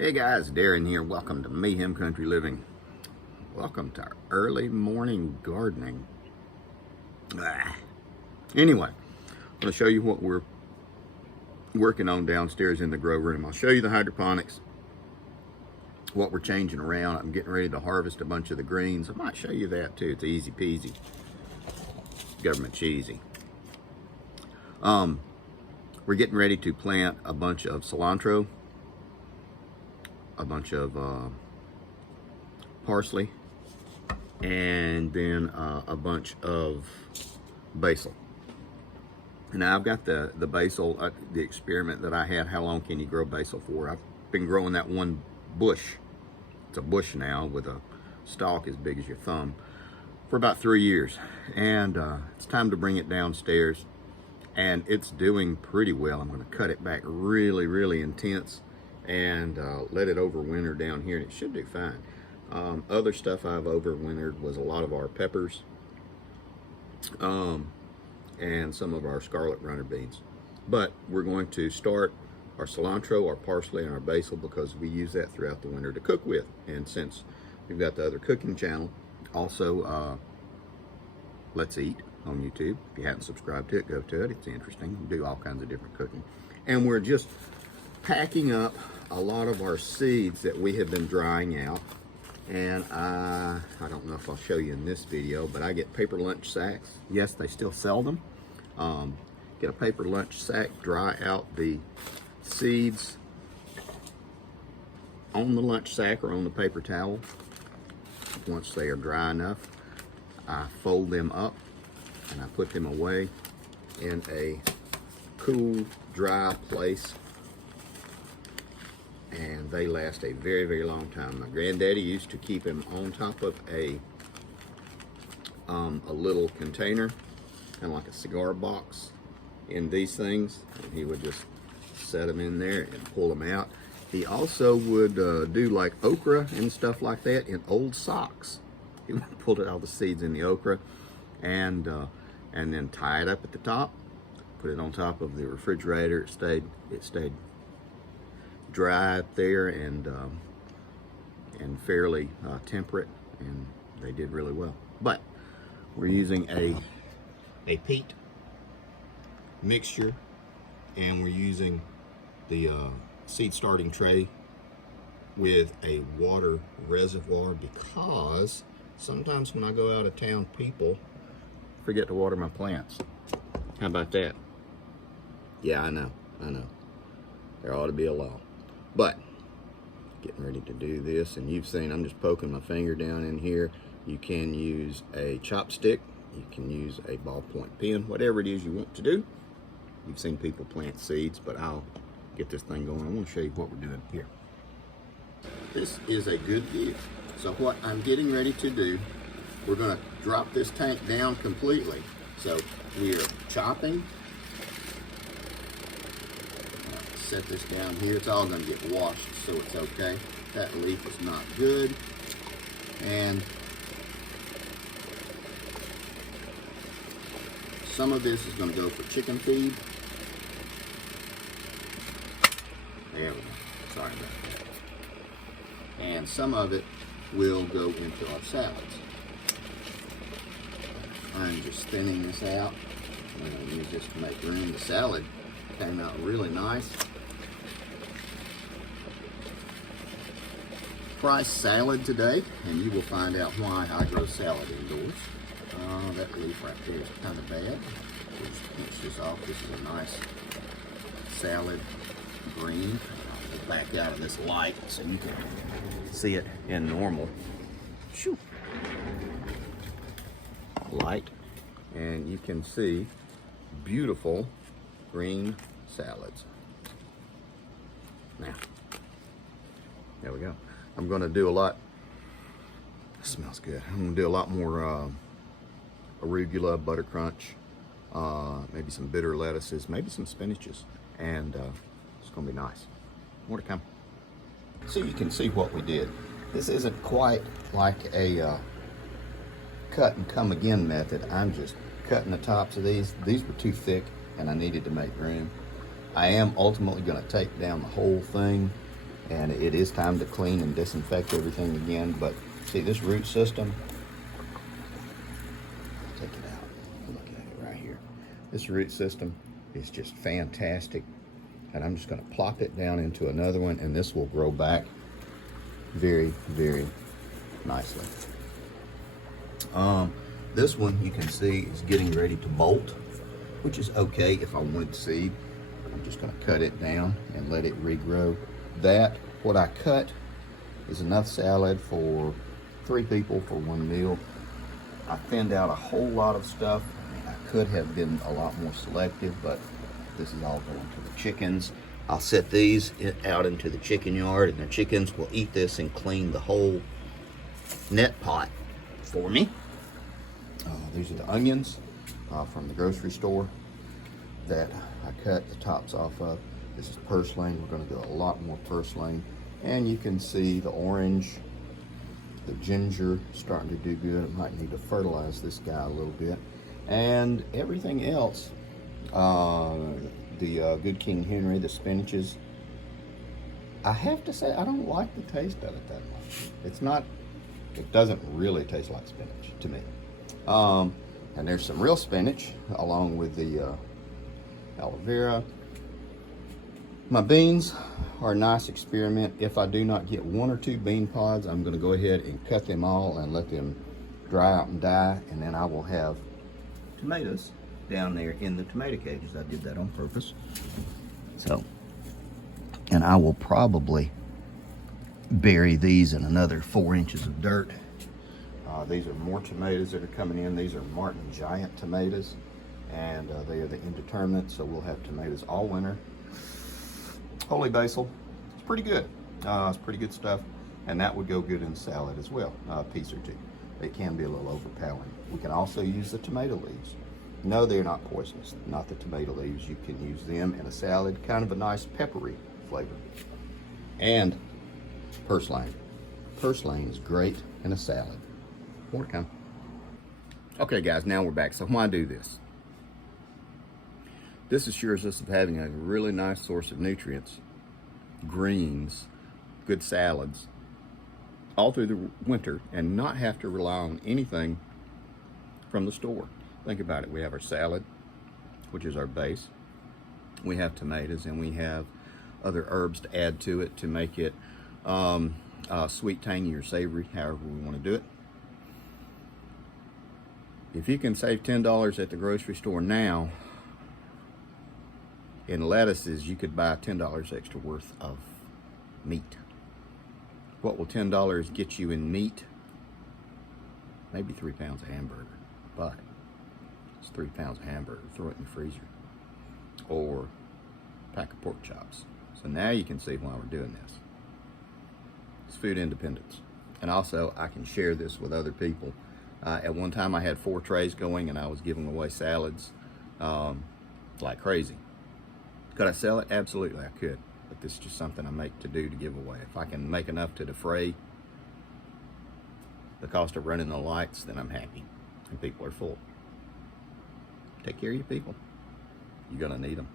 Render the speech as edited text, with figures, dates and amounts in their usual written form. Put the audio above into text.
Hey guys, Darren here. Welcome to Mayhem Country Living. Welcome to early morning gardening. Anyway, I'm going to show you what we're working on downstairs in the grow room. I'll show you the hydroponics, what we're changing around. I'm getting ready to harvest a bunch of the greens. I might show you that too. It's easy peasy. Government cheesy. We're getting ready to plant a bunch of cilantro, a bunch of parsley, and then a bunch of basil. Now I've got the basil, the experiment that I had, how long can you grow basil for? I've been growing that one bush. It's a bush now with a stalk as big as your thumb for about 3 years. And it's time to bring it downstairs, and it's doing pretty well. I'm going to cut it back really intense and let it overwinter down here, and it should do fine. Other stuff I've overwintered was a lot of our peppers and some of our scarlet runner beans. But we're going to start our cilantro, our parsley, and our basil because we use that throughout the winter to cook with. And since we've got the other cooking channel, also Let's Eat on YouTube. If you haven't subscribed to it, go to it. It's interesting. We do all kinds of different cooking. And we're just packing up a lot of our seeds that we have been drying out. And I don't know if I'll show you in this video, but I get paper lunch sacks. Yes, they still sell them. Get a paper lunch sack, dry out the seeds on the lunch sack or on the paper towel. Once they are dry enough, I fold them up and I put them away in a cool, dry place, and they last a very long time. My granddaddy used to keep them on top of a little container, kind of like a cigar box, in these things, and he would just set them in there and pull them out. He also would do like okra and stuff like that in old socks. He would pull all the seeds in the okra and then tie it up at the top, put it on top of the refrigerator. It stayed dry up there and fairly temperate, and they did really well. But we're using a peat mixture, and we're using the seed starting tray with a water reservoir because sometimes when I go out of town, people forget to water my plants. How about that? Yeah, I know. There ought to be a law. But getting ready to do this, and you've seen I'm just poking my finger down in here. You can use a chopstick, you can use a ballpoint pen, whatever it is you want to do. You've seen people plant seeds, but I'll get this thing going. I want to show you what we're doing here. This is a good view. So what I'm getting ready to do, we're going to drop this tank down completely. So we're chopping. Set this down here. It's all going to get washed, so it's okay. That leaf is not good. And some of this is going to go for chicken feed. There we go. Sorry about that. And some of it will go into our salads. I'm just thinning this out. I'm going to use this to make room. The salad came out really nice. Price salad today, and you will find out why I grow salad indoors. That leaf right there is kind of bad. We'll just pinch this off. This is a nice salad green. I'll back out of this light so you can see it in normal light, and you can see beautiful green salads. Now, there we go. I'm going to do a lot. It smells good. I'm going to do a lot more arugula, butter crunch, maybe some bitter lettuces, maybe some spinaches, and it's going to be nice. More to come. So you can see what we did. This isn't quite like a cut and come again method. I'm just cutting the tops of these. These were too thick and I needed to make room. I am ultimately going to take down the whole thing and it is time to clean and disinfect everything again. But see this root system, take it out, look at it right here. This root system is just fantastic, and I'm just going to plop it down into another one, and this will grow back very, very nicely. This one you can see is getting ready to bolt, which is okay if I wanted seed. I'm just going to cut it down and let it regrow. What I cut is enough salad for 3 people for 1 meal. I thinned out a whole lot of stuff. I could have been a lot more selective, but this is all going to the chickens. I'll set these out into the chicken yard, and the chickens will eat this and clean the whole net pot for me. These are the onions from the grocery store that I cut the tops off of. This is purslane. We're going to do a lot more purslane. And you can see the orange, the ginger starting to do good. I might need to fertilize this guy a little bit. And everything else, the Good King Henry, the spinaches, I have to say I don't like the taste of it that much. It doesn't really taste like spinach to me. And there's some real spinach along with the aloe vera. My beans are a nice experiment. If I do not get 1 or 2 bean pods, I'm going to go ahead and cut them all and let them dry out and die, and then I will have tomatoes down there in the tomato cages. I did that on purpose. So, and I will probably bury these in another 4 inches of dirt. These are more tomatoes that are coming in. These are Martin Giant tomatoes, and they are the indeterminate, so we'll have tomatoes all winter. Holy basil, it's pretty good. It's pretty good stuff, and that would go good in salad as well, a piece or 2. It can be a little overpowering. We can also use the tomato leaves. No, they're not poisonous, not the tomato leaves. You can use them in a salad, kind of a nice peppery flavor. And purslane. Purslane is great in a salad. More to come. Okay guys, now we're back. So why do this? This assures us of having a really nice source of nutrients, greens, good salads, all through the winter, and not have to rely on anything from the store. Think about it. We have our salad, which is our base. We have tomatoes, and we have other herbs to add to it to make it sweet, tangy, or savory, however we want to do it. If you can save $10 at the grocery store now, in lettuces, you could buy $10 extra worth of meat. What will $10 get you in meat? Maybe 3 pounds of hamburger, but it's 3 pounds of hamburger. Throw it in the freezer, or a pack of pork chops. So now you can see why we're doing this. It's food independence, and also I can share this with other people. At one time, I had 4 trays going, and I was giving away salads like crazy. Could I sell it? Absolutely, I could. But this is just something I make to do to give away. If I can make enough to defray the cost of running the lights, then I'm happy. And people are full. Take care of your people. You're gonna need them.